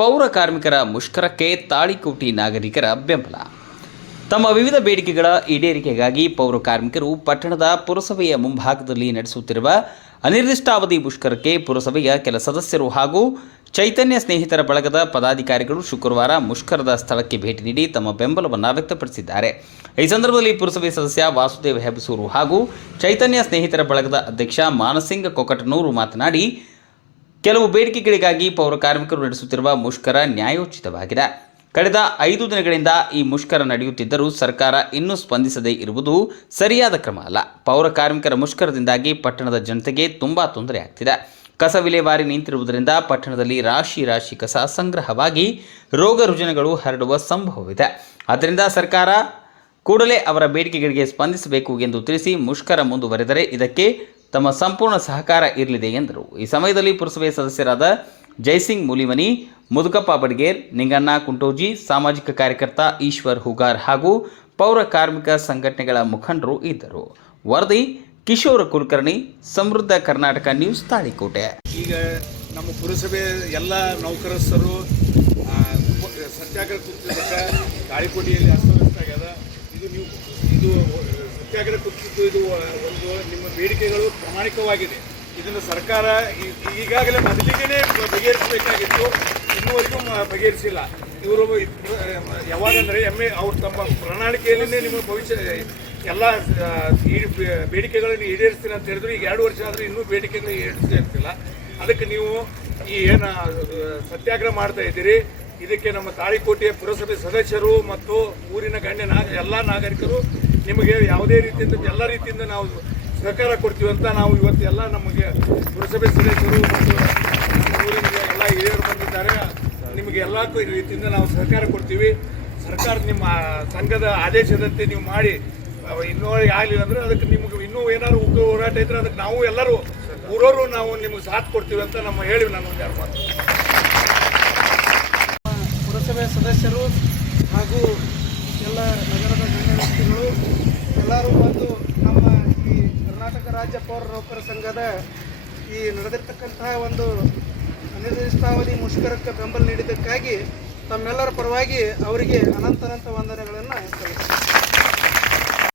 ಪೌರ ಕಾರ್ಮಿಕರ ಮುಷ್ಕರಕ್ಕೆ ತಾಳಿಕೋಟಿ ನಾಗರಿಕರ ಬೆಂಬಲ. ತಮ್ಮ ವಿವಿಧ ಬೇಡಿಕೆಗಳ ಈಡೇರಿಕೆಗಾಗಿ ಪೌರ ಕಾರ್ಮಿಕರು ಪಟ್ಟಣದ ಪುರಸಭೆಯ ಮುಂಭಾಗದಲ್ಲಿ ನಡೆಸುತ್ತಿರುವ ಅನಿರ್ದಿಷ್ಟಾವಧಿ ಮುಷ್ಕರಕ್ಕೆ ಪುರಸಭೆಯ ಕೆಲ ಸದಸ್ಯರು ಹಾಗೂ ಚೈತನ್ಯ ಸ್ನೇಹಿತರ ಬಳಗದ ಪದಾಧಿಕಾರಿಗಳು ಶುಕ್ರವಾರ ಮುಷ್ಕರದ ಸ್ಥಳಕ್ಕೆ ಭೇಟಿ ನೀಡಿ ತಮ್ಮ ಬೆಂಬಲವನ್ನು ವ್ಯಕ್ತಪಡಿಸಿದ್ದಾರೆ. ಈ ಸಂದರ್ಭದಲ್ಲಿ ಪುರಸಭೆ ಸದಸ್ಯ ವಾಸುದೇವ ಹೆಬಸೂರು ಹಾಗೂ ಚೈತನ್ಯ ಸ್ನೇಹಿತರ ಬಳಗದ ಅಧ್ಯಕ್ಷ ಮಾನಸಿಂಗ ಕೊಕಟನೂರು ಮಾತನಾಡಿ ಕೆಲವು ಬೇಡಿಕೆಗಳಿಗಾಗಿ ಪೌರ ಕಾರ್ಮಿಕರು ನಡೆಸುತ್ತಿರುವ ಮುಷ್ಕರ ನ್ಯಾಯೋಚಿತವಾಗಿದೆ. ಕಳೆದ ಐದು ದಿನಗಳಿಂದ ಈ ಮುಷ್ಕರ ನಡೆಯುತ್ತಿದ್ದರೂ ಸರ್ಕಾರ ಇನ್ನೂ ಸ್ಪಂದಿಸದೇ ಇರುವುದು ಸರಿಯಾದ ಕ್ರಮ ಅಲ್ಲ. ಪೌರ ಕಾರ್ಮಿಕರ ಮುಷ್ಕರದಿಂದಾಗಿ ಪಟ್ಟಣದ ಜನತೆಗೆ ತುಂಬ ತೊಂದರೆ ಆಗ್ತಿದೆ. ಕಸ ವಿಲೇವಾರಿ ನಿಂತಿರುವುದರಿಂದ ಪಟ್ಟಣದಲ್ಲಿ ರಾಶಿ ರಾಶಿ ಕಸ ಸಂಗ್ರಹವಾಗಿ ರೋಗ ರುಜಿನಗಳು ಹರಡುವ ಸಂಭವವಿದೆ. ಆದ್ದರಿಂದ ಸರ್ಕಾರ ಕೂಡಲೇ ಅವರ ಬೇಡಿಕೆಗಳಿಗೆ ಸ್ಪಂದಿಸಬೇಕು ಎಂದು ತಿಳಿಸಿ ಮುಷ್ಕರ ಮುಂದುವರೆದರೆ ಇದಕ್ಕೆ ತಮ್ಮ ಸಂಪೂರ್ಣ ಸಹಕಾರ ಇರಲಿದೆ ಎಂದರು. ಈ ಸಮಯದಲ್ಲಿ ಪುರಸಭೆ ಸದಸ್ಯರಾದ ಜೈಸಿಂಗ್ ಮುಲಿಮನಿ, ಮುದುಕಪ್ಪ ಬಡ್ಗೇರ್, ನಿಂಗಣ್ಣ ಕುಂಟೋಜಿ, ಸಾಮಾಜಿಕ ಕಾರ್ಯಕರ್ತ ಈಶ್ವರ್ ಹುಗಾರ್ ಹಾಗೂ ಪೌರ ಕಾರ್ಮಿಕ ಸಂಘಟನೆಗಳ ಮುಖಂಡರು ಇದ್ದರು. ವರದಿ, ಕಿಶೋರ್ ಕುಲಕರ್ಣಿ, ಸಮೃದ್ಧ ಕರ್ನಾಟಕ ನ್ಯೂಸ್ ತಾಳಿಕೋಟೆ. ಈಗ ನಮ್ಮ ಪುರಸಭೆ ಎಲ್ಲ ನೌಕರಸ್ಥರು ಸತ್ಯಾಗ್ರಹ ತಾಳಿಕೋಟೆಯಲ್ಲಿ ಅಸ್ತವ್ಯಸ್ತ ಆಗ್ಯದ ಇದು ನೀವು, ಇದು ಸತ್ಯಾಗ್ರಹ ಕುರಿತು ಇದು ಒಂದು ನಿಮ್ಮ ಬೇಡಿಕೆಗಳು ಪ್ರಾಮಾಣಿಕವಾಗಿದೆ. ಇದನ್ನು ಸರ್ಕಾರ ಈಗಾಗಲೇ ಮೊದಲಿಗೆ ಬಗೆಹರಿಸಬೇಕಾಗಿತ್ತು. ಇನ್ನುವರೆಗೂ ಬಗೆಹರಿಸಿಲ್ಲ. ಇವರು ಯಾವಾಗಂದ್ರೆ ಎಮ್ಮೆ ಅವ್ರು ತಮ್ಮ ಪ್ರಣಾಳಿಕೆಯಲ್ಲೇ ನಿಮ್ಮ ಭವಿಷ್ಯ, ಎಲ್ಲ ಬೇಡಿಕೆಗಳನ್ನು ಈಡೇರಿಸ್ತೀನಿ ಅಂತ ಹೇಳಿದ್ರು. ಈಗ ಎರಡು ವರ್ಷ ಆದರೂ ಇನ್ನೂ ಬೇಡಿಕೆಯನ್ನು ಈಡೇರಿಸಿರ್ತಿಲ್ಲ ಅದಕ್ಕೆ ನೀವು ಈ ಏನು ಸತ್ಯಾಗ್ರಹ ಮಾಡ್ತಾ ಇದ್ದೀರಿ. ಇದಕ್ಕೆ ನಮ್ಮ ತಾಳಿಕೋಟೆಯ ಪುರಸಭೆ ಸದಸ್ಯರು ಮತ್ತು ಊರಿನ ಗಣ್ಯ ನಾಗ, ಎಲ್ಲ ನಾಗರಿಕರು ನಿಮಗೆ ಯಾವುದೇ ರೀತಿಯಿಂದ, ಎಲ್ಲ ರೀತಿಯಿಂದ ನಾವು ಸಹಕಾರ ಕೊಡ್ತೀವಿ ಅಂತ ನಾವು ಇವತ್ತು ಎಲ್ಲ ನಮಗೆ ಪುರಸಭೆ ಸದಸ್ಯರು ಮತ್ತು ಊರಿನ ಎಲ್ಲ ಹಿರಿಯರು ಬಂದಿದ್ದಾರೆ. ನಿಮಗೆ ಎಲ್ಲ ರೀತಿಯಿಂದ ನಾವು ಸಹಕಾರ ಕೊಡ್ತೀವಿ. ಸರ್ಕಾರ ನಿಮ್ಮ ಸಂಘದ ಆದೇಶದಂತೆ ನೀವು ಮಾಡಿ. ಇನ್ನೂ ಆಗಲಿಲ್ಲ ಅಂದ್ರೆ ಅದಕ್ಕೆ ನಿಮಗೆ ಇನ್ನೂ ಏನಾದ್ರು ಉಗ್ರ ಹೋರಾಟ ಇದ್ರೆ ಅದಕ್ಕೆ ನಾವು ಎಲ್ಲರೂ ಊರವರು ನಾವು ನಿಮಗೆ ಸಾಥ್ ಕೊಡ್ತೀವಿ ಅಂತ ನಮ್ಮ ಹೇಳಿ ನಾನು ಒಂದು ಯಾರು ಮಾತು. ಪುರಸಭೆ ಸದಸ್ಯರು ಹಾಗೂ ಎಲ್ಲ ನಗರದ ಗಣ್ಯ ಎಲ್ಲರೂ ಬಂದು ನಮ್ಮ ಈ ಕರ್ನಾಟಕ ರಾಜ್ಯ ಪೌರ ನೌಕರ ಸಂಘದ ಈ ನಡೆದಿರ್ತಕ್ಕಂತಹ ಒಂದು ಅನಿರ್ದಿಷ್ಟಾವಧಿ ಮುಷ್ಕರಕ್ಕೆ ಬೆಂಬಲ ನೀಡಿದ್ದಕ್ಕಾಗಿ ತಮ್ಮೆಲ್ಲರ ಪರವಾಗಿ ಅವರಿಗೆ ಅನಂತ ಅನಂತ ವಂದನೆಗಳನ್ನು ಸಲ್ಲಿಸ್ತೀನಿ